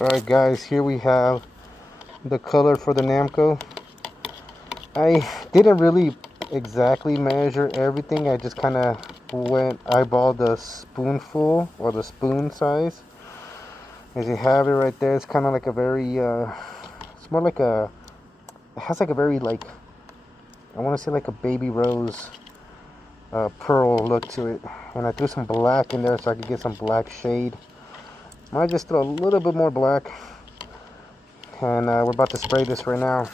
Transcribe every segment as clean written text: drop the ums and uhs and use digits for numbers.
Alright guys, here we have the color for the Namco. I didn't really exactly measure everything. I just kind of eyeballed the spoonful or the spoon size. As you have it right there, it's kind of like a very it's more like it has like a very I want to say like a baby rose pearl look to it. And I threw some black in there so I could get some black shade. Might just throw a little bit more black. And we're about to spray this right now.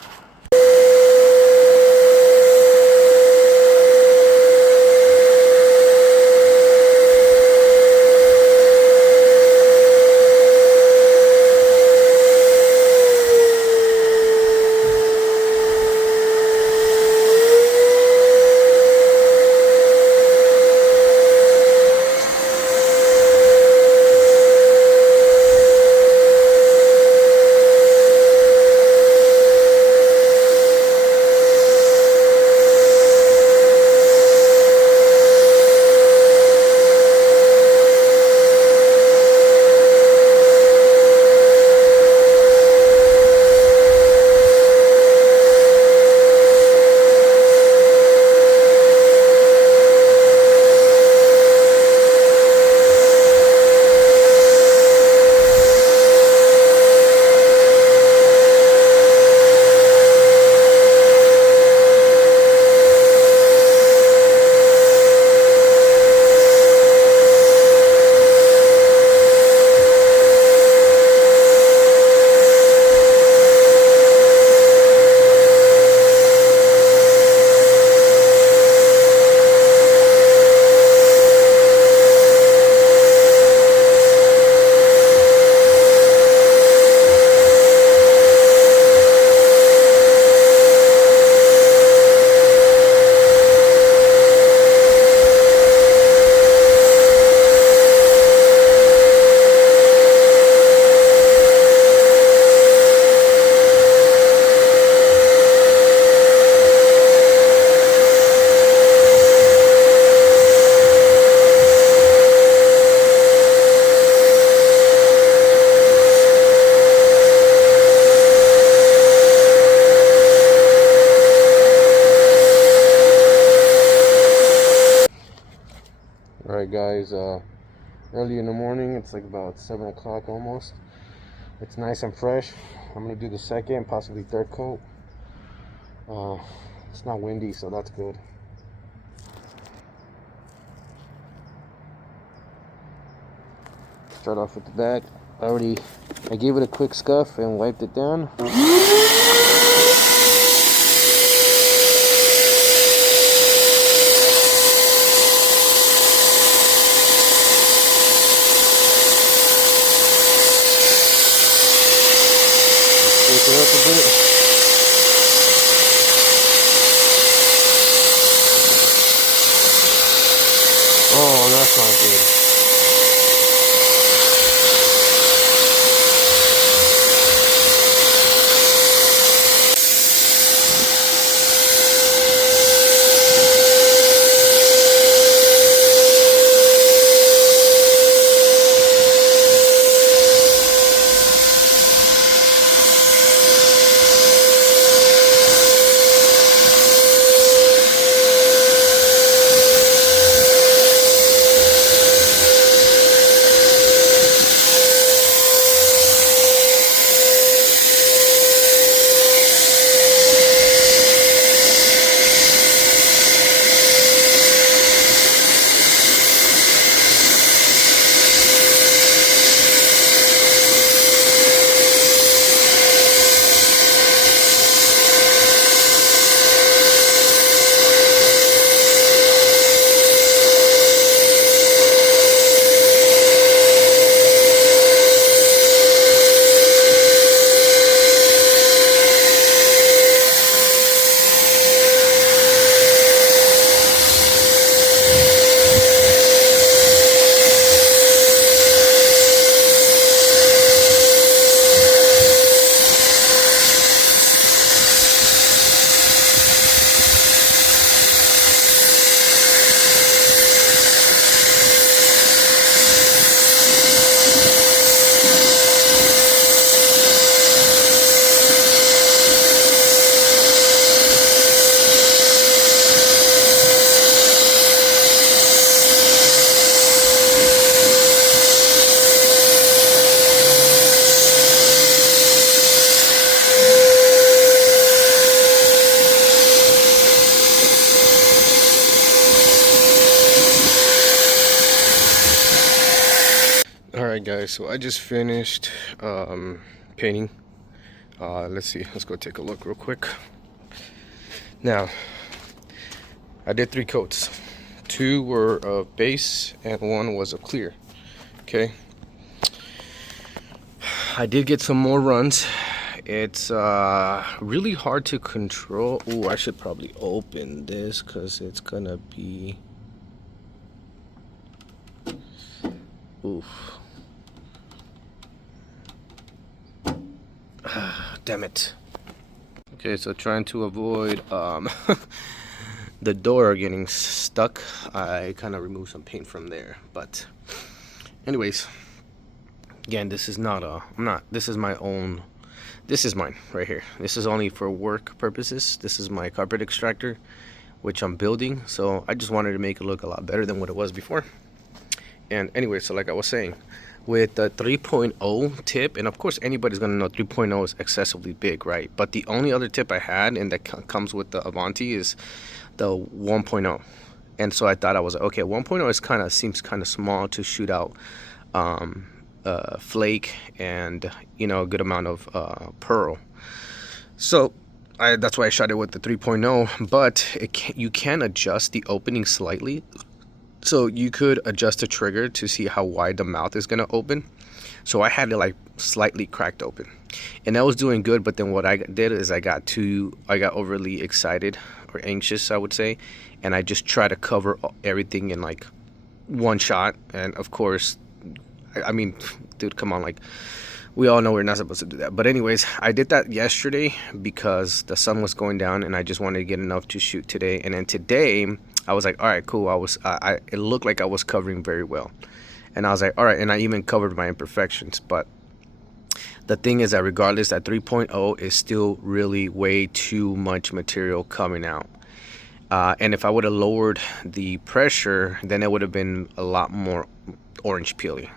Alright guys, early in the morning, it's like about 7 o'clock almost. It's nice and fresh. I'm going to do the second, possibly third coat. It's not windy, so that's good. Start off with the back. I gave it a quick scuff and wiped it down. Shake it up a bit. Oh, that's not good. guys, so I just finished painting. Let's see, let's go take a look real quick. Now, I did 3 coats. 2 were of base and 1 was of clear. Okay, I did get some more runs. It's really hard to control. Oh, I should probably open this because it's gonna be, oof. Damn it. Okay, so trying to avoid the door getting stuck, I kind of removed some paint from there. But anyways, again, this is not this is my own, this is mine right here. This is only for work purposes. This is my carpet extractor, which I'm building, so I just wanted to make it look a lot better than what it was before. And anyway, so like I was saying, with the 3.0 tip, and of course anybody's gonna know 3.0 is excessively big, right? But the only other tip I had, and that comes with the Avanti, is the 1.0. And so I thought, I was like, okay, 1.0 is seems kind of small to shoot out flake and, you know, a good amount of pearl. So that's why I shot it with the 3.0. But you can adjust the opening slightly. So you could adjust the trigger to see how wide the mouth is going to open. So I had it like slightly cracked open, and that was doing good. But then what I did is I got overly excited or anxious, I would say, and I just tried to cover everything in like one shot. And of course, I mean, dude, come on, like, we all know we're not supposed to do that. But anyways, I did that yesterday because the sun was going down and I just wanted to get enough to shoot today. And then today I was like, all right, cool. It looked like I was covering very well. And I was like, all right, and I even covered my imperfections. But the thing is that regardless, that 3.0 is still really way too much material coming out. And if I would have lowered the pressure, then it would have been a lot more orange peely.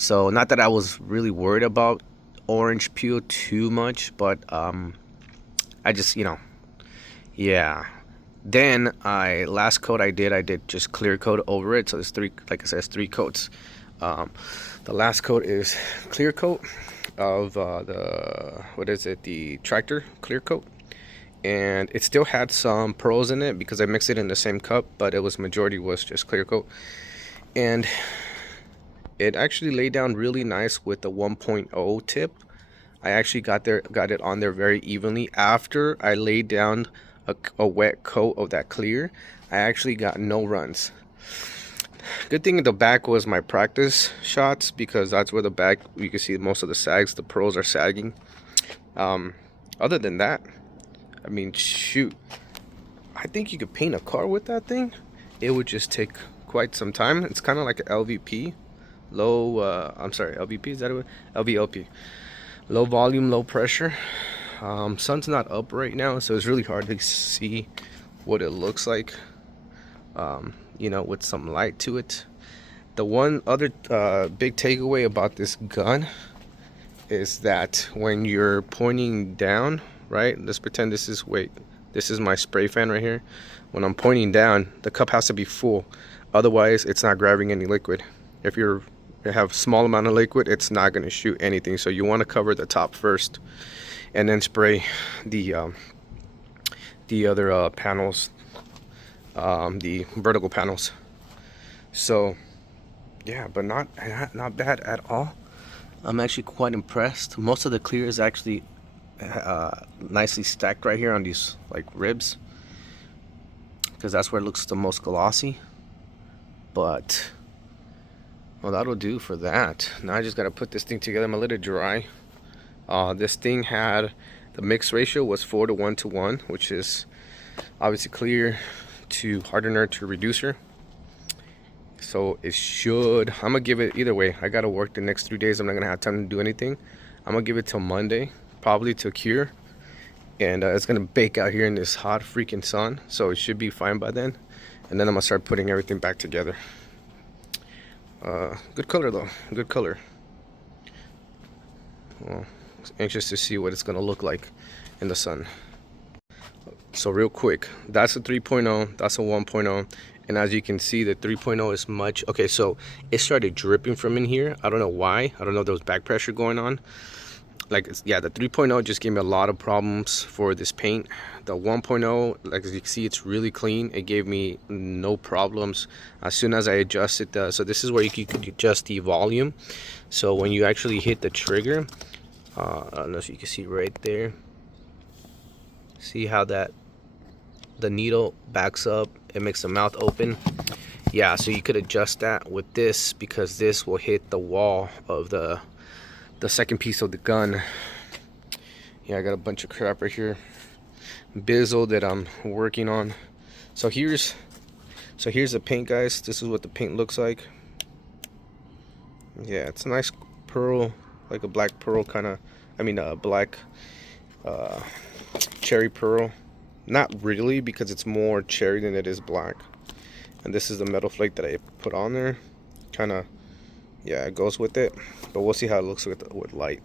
So not that I was really worried about orange peel too much, but I just, you know, yeah. Then last coat I did just clear coat over it. So there's 3, like I said, it's 3 coats. The last coat is clear coat of the Tractor clear coat. And it still had some pearls in it because I mixed it in the same cup, but majority was just clear coat. And it actually laid down really nice with the 1.0 tip. I actually got it on there very evenly. After I laid down a wet coat of that clear, I actually got no runs. Good thing the back was my practice shots, because that's where the back, you can see most of the sags, the pearls are sagging. Other than that, I mean, shoot, I think you could paint a car with that thing. It would just take quite some time. It's kind of like an LVP. LVP, is that it? LVLP. Low volume, low pressure. Sun's not up right now, so it's really hard to see what it looks like, you know, with some light to it. The one other big takeaway about this gun is that when you're pointing down, right? Let's pretend this is my spray fan right here. When I'm pointing down, the cup has to be full. Otherwise, it's not grabbing any liquid. If you have small amount of liquid, it's not going to shoot anything. So you want to cover the top first, and then spray the other panels, the vertical panels. So yeah, but not bad at all. I'm actually quite impressed. Most of the clear is actually nicely stacked right here on these like ribs, because that's where it looks the most glossy. But well, that'll do for that. Now I just gotta put this thing together. I'm gonna let it dry. This thing had, the mix ratio was 4:1:1, which is obviously clear to hardener to reducer. So it should, I'm gonna give it, either way, I gotta work the next 3 days. I'm not gonna have time to do anything. I'm gonna give it till Monday, probably to cure. And it's gonna bake out here in this hot freaking sun. So it should be fine by then. And then I'm gonna start putting everything back together. Good color though, good color. Well, anxious to see what it's gonna look like in the sun. So real quick, that's a 3.0, that's a 1.0, And as you can see, the 3.0 is much okay. So it started dripping from in here. I don't know why. I don't know if there was back pressure going on. Like, yeah, the 3.0 just gave me a lot of problems for this paint. The 1.0, like as you can see, it's really clean. It gave me no problems as soon as I adjusted the, so this is where you could adjust the volume. So when you actually hit the trigger, I don't know if you can see right there, see how that the needle backs up, it makes the mouth open. Yeah, so you could adjust that with this, because this will hit the wall of the second piece of the gun. Yeah, I got a bunch of crap right here, bizzle that I'm working on. So here's the paint, guys. This is what the paint looks like. Yeah, it's a nice pearl, like a black pearl kind of, I mean black cherry pearl. Not really, because it's more cherry than it is black. And this is the metal flake that I put on there. Kind of, yeah, it goes with it. But we'll see how it looks with light.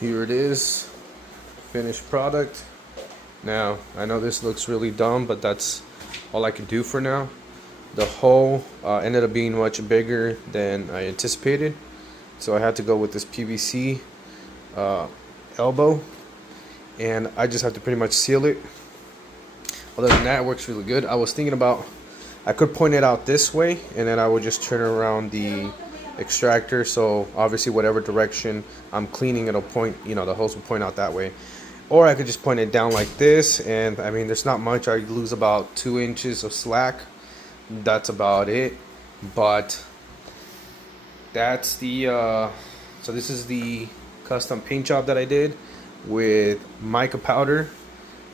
Here it is, finished product. Now, I know this looks really dumb, but that's all I can do for now. The hole ended up being much bigger than I anticipated, so I had to go with this PVC elbow, and I just have to pretty much seal it. Other than that, it works really good. I was thinking about, I could point it out this way, and then I would just turn around the extractor, so obviously whatever direction I'm cleaning, it'll point, you know, the hose will point out that way. Or I could just point it down like this, and I mean, there's not much. I lose about 2 inches of slack. That's about it. But that's the so this is the custom paint job that I did with mica powder.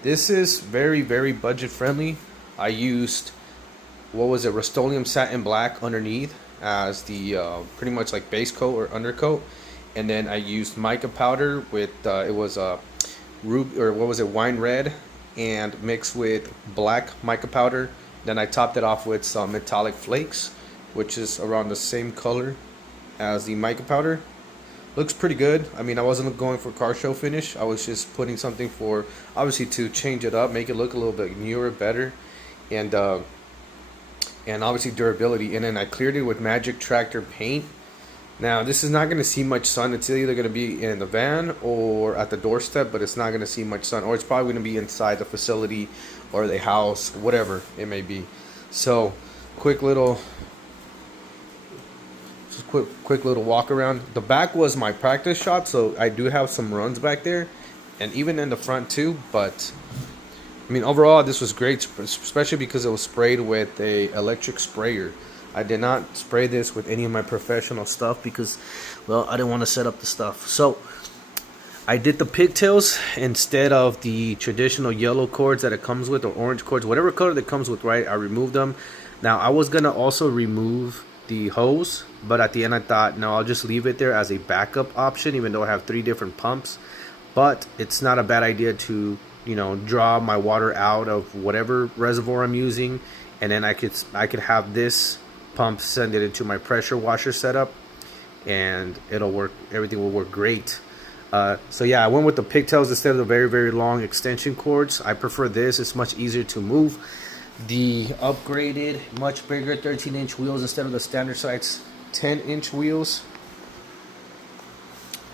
This is very, very budget friendly. I used, what was it, Rust-Oleum satin black underneath as the pretty much like base coat or undercoat, and then I used mica powder with it was a wine red, and mixed with black mica powder. Then I topped it off with some metallic flakes, which is around the same color as the mica powder. Looks pretty good. I mean, I wasn't going for car show finish. I was just putting something for, obviously, to change it up, make it look a little bit newer, better, and obviously durability. And then I cleared it with Magic Tractor paint. Now, this is not going to see much sun. It's either going to be in the van or at the doorstep, but it's not going to see much sun. Or it's probably going to be inside the facility or the house, whatever it may be. So, quick little walk around. The back was my practice shot, so I do have some runs back there, and even in the front too. But I mean, overall, this was great, especially because it was sprayed with a electric sprayer. I did not spray this with any of my professional stuff because, well, I didn't want to set up the stuff. So I did the pigtails instead of the traditional yellow cords that it comes with, or orange cords, whatever color that comes with, right? I removed them. Now, I was going to also remove the hose, but at the end I thought, no, I'll just leave it there as a backup option, even though I have 3 different pumps. But it's not a bad idea to, you know, draw my water out of whatever reservoir I'm using, and then I could have this pump send it into my pressure washer setup, and it'll work. Everything will work great. So yeah, I went with the pigtails instead of the very, very long extension cords. I prefer this. It's much easier to move. The upgraded, much bigger 13-inch wheels instead of the standard size 10-inch wheels.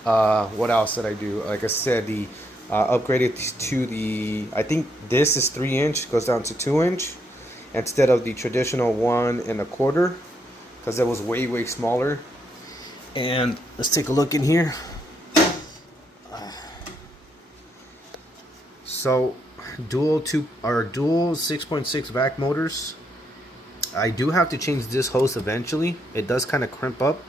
What else did I do? Like I said, the upgraded to the, I think this is 3-inch, goes down to 2-inch instead of the traditional 1 1/4, because it was way, way smaller. And let's take a look in here. So dual 6.6 vac motors. I do have to change this hose eventually. It does kind of crimp up,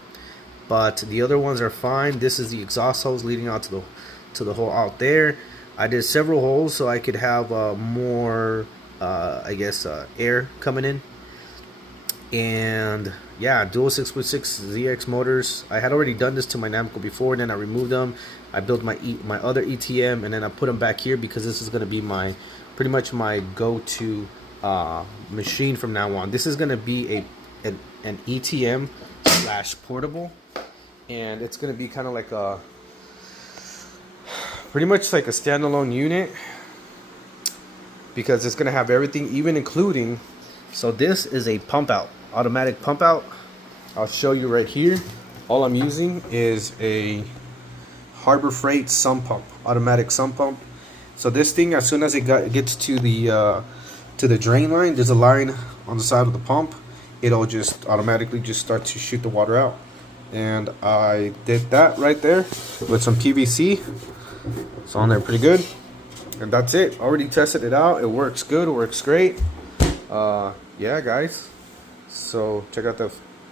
but the other ones are fine. This is the exhaust hose leading out to the hole out there. I did several holes so I could have more I guess air coming in. And yeah, dual 6.6 ZX motors. I had already done this to my Namco before, and then I removed them. I built my other ETM, and then I put them back here because this is going to be my pretty much my go-to machine from now on. This is going to be an ETM / portable, and it's going to be kind of like a pretty much like a standalone unit, because it's going to have everything, even including, so this is a pump out, automatic pump out. I'll show you right here. All I'm using is a Harbor Freight sump pump, automatic sump pump. So this thing, as soon as it gets to the drain line, there's a line on the side of the pump. It'll just automatically just start to shoot the water out. And I did that right there with some PVC. It's on there pretty good. And that's it. Already tested it out. It works good. It works great. Yeah, guys. So check out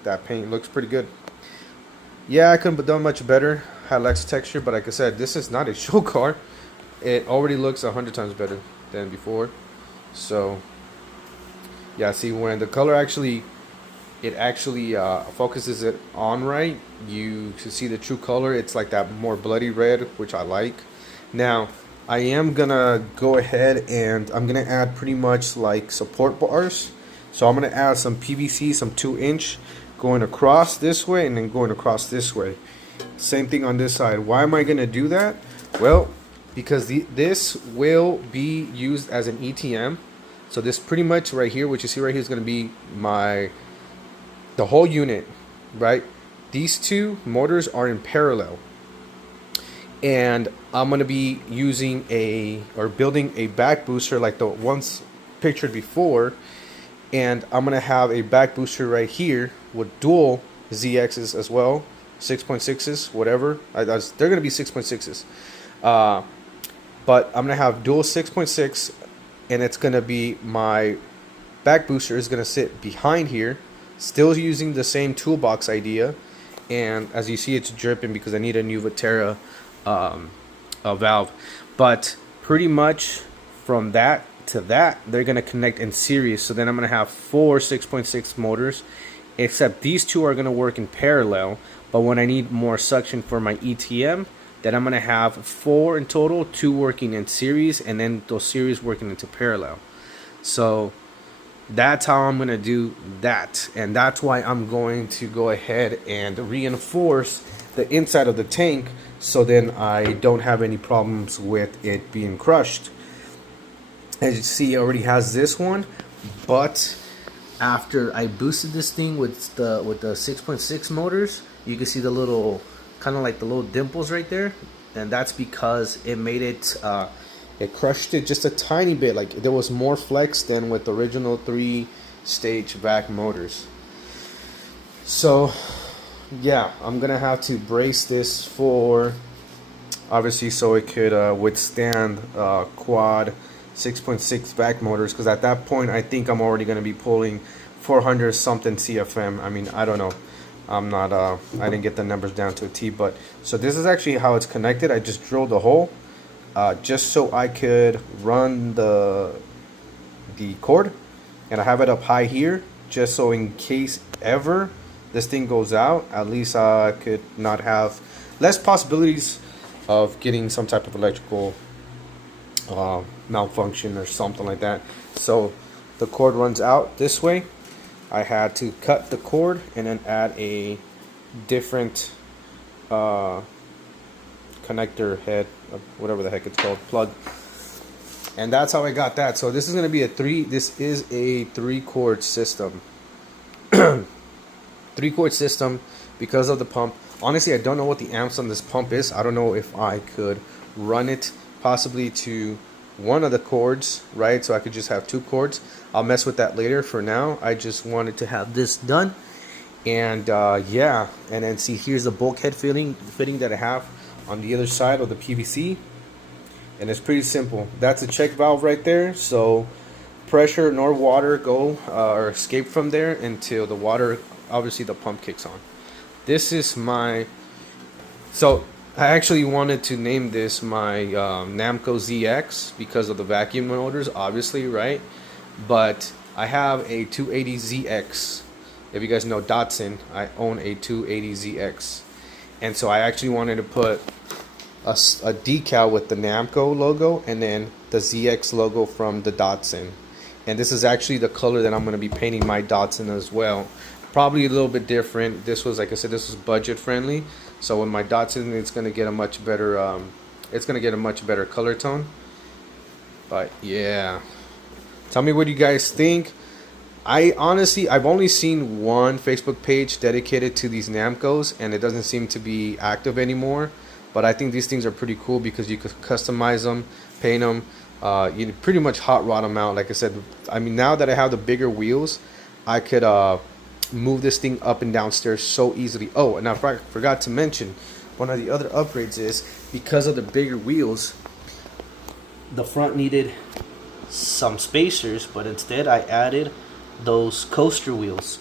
that paint. It looks pretty good. Yeah, I couldn't have done much better. Had less texture, but like I said, this is not a show car. It already looks 100 times better than before. So yeah, see, when the color actually focuses it on right, you can see the true color. It's like that more bloody red, which I like. Now I am gonna go ahead and I'm gonna add pretty much like support bars. So I'm gonna add some PVC, some 2-inch, going across this way and then going across this way. Same thing on this side. Why am I gonna do that? Well, because this will be used as an ETM. So this pretty much right here, what you see right here, is gonna be the whole unit, right? These two motors are in parallel. And I'm going to be using building a back booster like the ones pictured before. And I'm going to have a back booster right here with dual ZXs as well. 6.6s, whatever. They're going to be 6.6s. But I'm going to have dual 6.6, and it's going to be my back booster is going to sit behind here. Still using the same toolbox idea. And as you see, it's dripping because I need a new Vatera a valve. But pretty much from that to that, they're going to connect in series. So then I'm going to have 4 6.6 motors, except these two are going to work in parallel. But when I need more suction for my ETM, then I'm going to have 4 in total, 2 working in series, and then those series working into parallel. So that's how I'm going to do that. And that's why I'm going to go ahead and reinforce the inside of the tank, so then I don't have any problems with it being crushed. As you see, it already has this one, but after I boosted this thing with the 6.6 motors, you can see the little, kind of like the little dimples right there, and that's because it made it it crushed it just a tiny bit. Like there was more flex than with the original 3-stage vac motors. So yeah, I'm gonna have to brace this for, obviously, so it could withstand quad 6.6 vac motors, because at that point I think I'm already gonna be pulling 400 something CFM. I mean, I don't know. I'm not I didn't get the numbers down to a T, but so this is actually how it's connected. I just drilled a hole just so I could run the cord, and I have it up high here just so in case ever this thing goes out, at least I could not have less possibilities of getting some type of electrical malfunction or something like that. So the cord runs out this way. I had to cut the cord and then add a different connector head, whatever the heck it's called, plug. And that's how I got that. So this is going to be this is a 3-cord system. 3-cord system because of the pump. Honestly, I don't know what the amps on this pump is. I don't know if I could run it possibly to one of the cords, right? So I could just have 2 cords. I'll mess with that later. For now, I just wanted to have this done. And yeah, and then see, here's the bulkhead fitting that I have on the other side of the PVC. And it's pretty simple. That's a check valve right there. So pressure nor water go or escape from there until the water, obviously the pump kicks on. This is my, so I actually wanted to name this my Namco ZX because of the vacuum motors, obviously, right? But I have a 280ZX. If you guys know Datsun, I own a 280ZX. And so I actually wanted to put a decal with the Namco logo and then the ZX logo from the Datsun. And this is actually the color that I'm going to be painting my Datsun as well. Probably a little bit different. This was, like I said, this was budget friendly. So with my Datsun, it's going to get a much better color tone. But yeah, tell me what you guys think. I've only seen one Facebook page dedicated to these Namcos, and it doesn't seem to be active anymore. But I think these things are pretty cool because you could customize them, paint them, you pretty much hot rod them out. Like I said, I mean, now that I have the bigger wheels, I could move this thing up and downstairs so easily. Oh, and I forgot to mention, one of the other upgrades is because of the bigger wheels, the front needed some spacers, but instead I added those coaster wheels.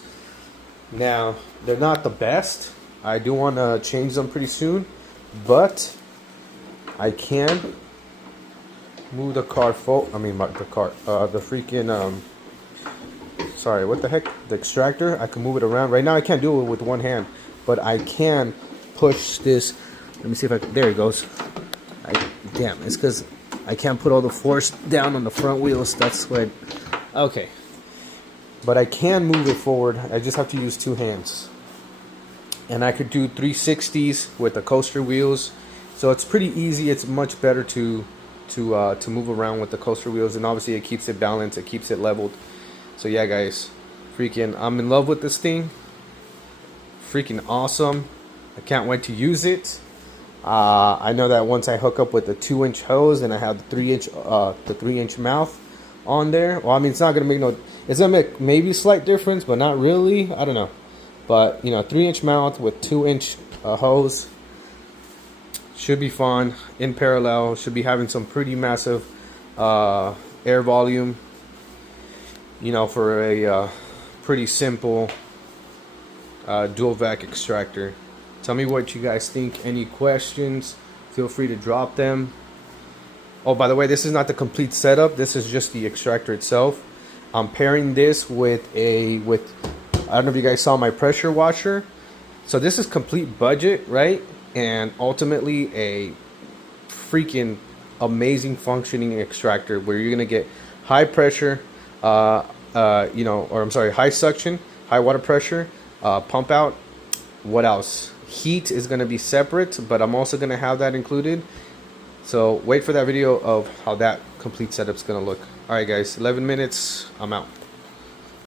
Now, they're not the best. I do want to change them pretty soon, but I can move the car forward. I mean, the freaking sorry, what the heck? The extractor. I can move it around. Right now, I can't do it with one hand, but I can push this. Let me see if I can. There it goes. Damn, it's because I can't put all the force down on the front wheels. That's what. Okay. But I can move it forward. I just have to use 2 hands. And I could do 360s with the coaster wheels. So it's pretty easy. It's much better to move around with the coaster wheels. And obviously it keeps it balanced. It keeps it leveled. So yeah, guys. Freaking, I'm in love with this thing. Freaking awesome. I can't wait to use it. I know that once I hook up with the 2-inch hose and I have the 3-inch mouth on there. Well, I mean, it's not gonna make it's gonna make maybe a slight difference, but not really. I don't know. But you know, 3-inch mouth with 2-inch hose should be fun. In parallel, should be having some pretty massive air volume. You know, for a pretty simple dual vac extractor. Tell me what you guys think. Any questions? Feel free to drop them. Oh, by the way, this is not the complete setup. This is just the extractor itself. I'm pairing this with I don't know if you guys saw my pressure washer. So this is complete budget, right? And ultimately a freaking amazing functioning extractor where you're gonna get high pressure, high suction, high water pressure, pump out. What else? Heat is gonna be separate, but I'm also gonna have that included. So wait for that video of how that complete setup's gonna look. All right, guys, 11 minutes. I'm out.